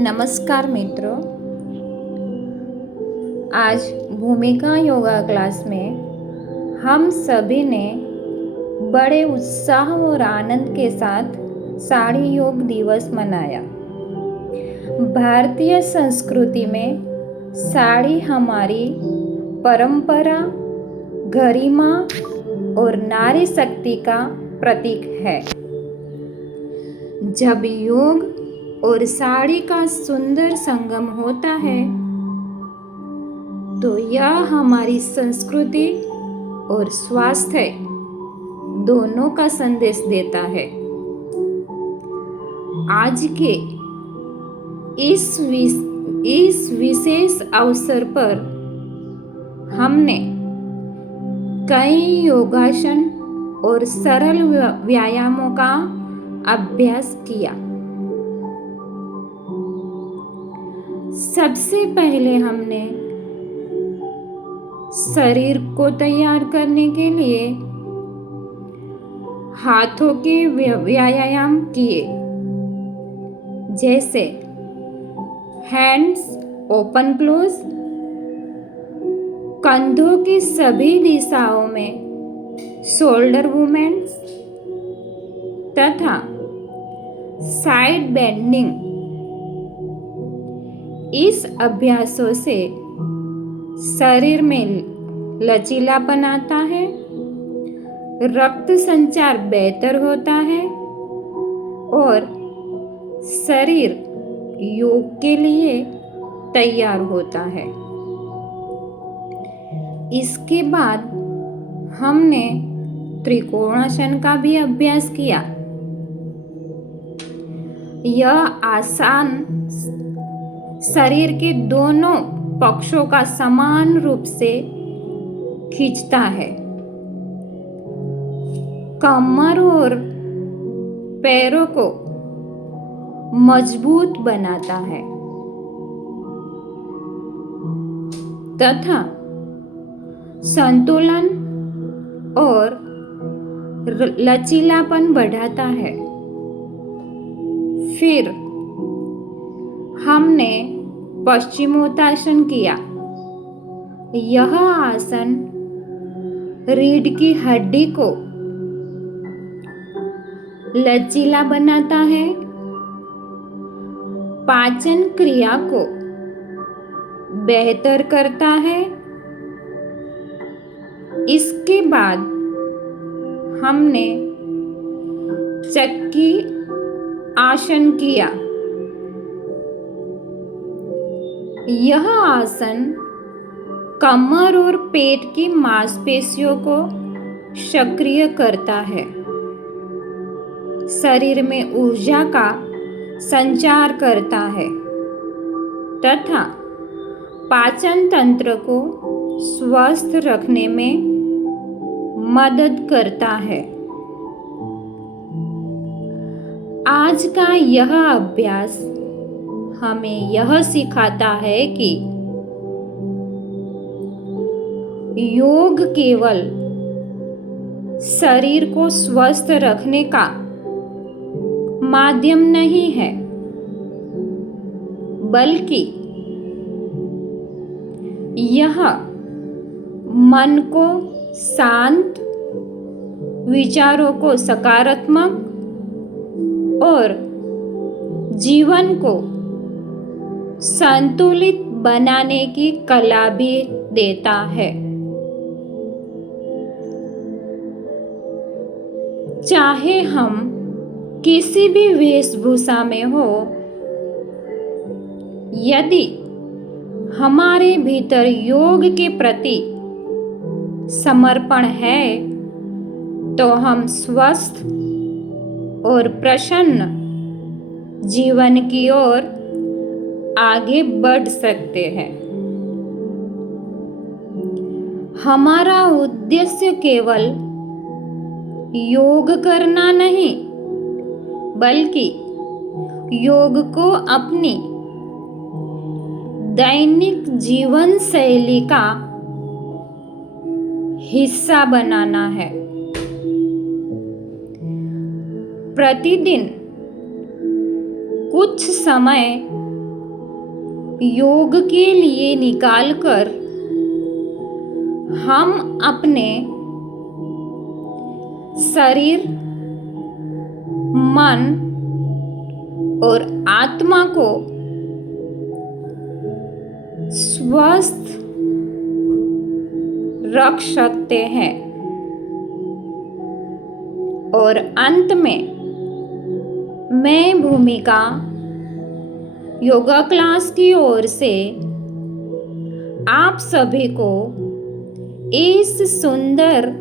नमस्कार मित्रों। आज भूमिका योगा क्लास में हम सभी ने बड़े उत्साह और आनंद के साथ साड़ी योग दिवस मनाया। भारतीय संस्कृति में साड़ी हमारी परंपरा, गरिमा और नारी शक्ति का प्रतीक है। जब योग और साड़ी का सुंदर संगम होता है तो यह हमारी संस्कृति और स्वास्थ्य दोनों का संदेश देता है। आज के इस विशेष अवसर पर हमने कई योगासन और सरल व्यायामों का अभ्यास किया। सबसे पहले हमने शरीर को तैयार करने के लिए हाथों के व्यायाम किए, जैसे हैंड्स ओपन क्लोज, कंधों की सभी दिशाओं में शोल्डर मूवमेंट्स तथा साइड बेंडिंग। इस अभ्यासों से शरीर में लचीलापन आता है, रक्त संचार बेहतर होता है और शरीर योग के लिए तैयार होता है। इसके बाद हमने त्रिकोणासन का भी अभ्यास किया। यह आसन शरीर के दोनों पक्षों का समान रूप से खींचता है, कमर और पैरों को मजबूत बनाता है तथा संतुलन और लचीलापन बढ़ाता है। फिर हमने पश्चिमोत्तासन किया। यह आसन रीढ़ की हड्डी को लचीला बनाता है, पाचन क्रिया को बेहतर करता है। इसके बाद हमने चक्की आसन किया। यह आसन कमर और पेट की मांसपेशियों को सक्रिय करता है, शरीर में ऊर्जा का संचार करता है तथा पाचन तंत्र को स्वस्थ रखने में मदद करता है। आज का यह अभ्यास हमें यह सिखाता है कि योग केवल शरीर को स्वस्थ रखने का माध्यम नहीं है, बल्कि यह मन को शांत, विचारों को सकारात्मक और जीवन को संतुलित बनाने की कला भी देता है। चाहे हम किसी भी वेशभूषा में हो, यदि हमारे भीतर योग के प्रति समर्पण है तो हम स्वस्थ और प्रसन्न जीवन की ओर आगे बढ़ सकते हैं। हमारा उद्देश्य केवल योग करना नहीं, बल्कि योग को अपनी दैनिक जीवन शैली का हिस्सा बनाना है। प्रतिदिन कुछ समय योग के लिए निकालकर हम अपने शरीर, मन और आत्मा को स्वस्थ रख सकते हैं। और अंत में मैं भूमिका योगा क्लास की ओर से आप सभी को इस सुंदर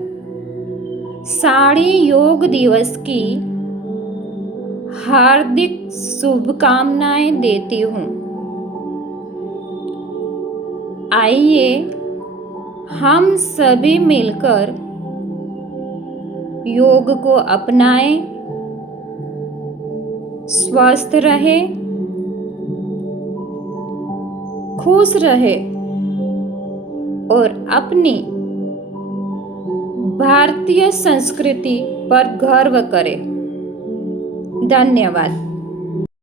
साड़ी योग दिवस की हार्दिक शुभकामनाएं देती हूँ। आइए हम सभी मिलकर योग को अपनाएं, स्वस्थ रहे, खुश रहे और अपनी भारतीय संस्कृति पर गर्व करें। धन्यवाद।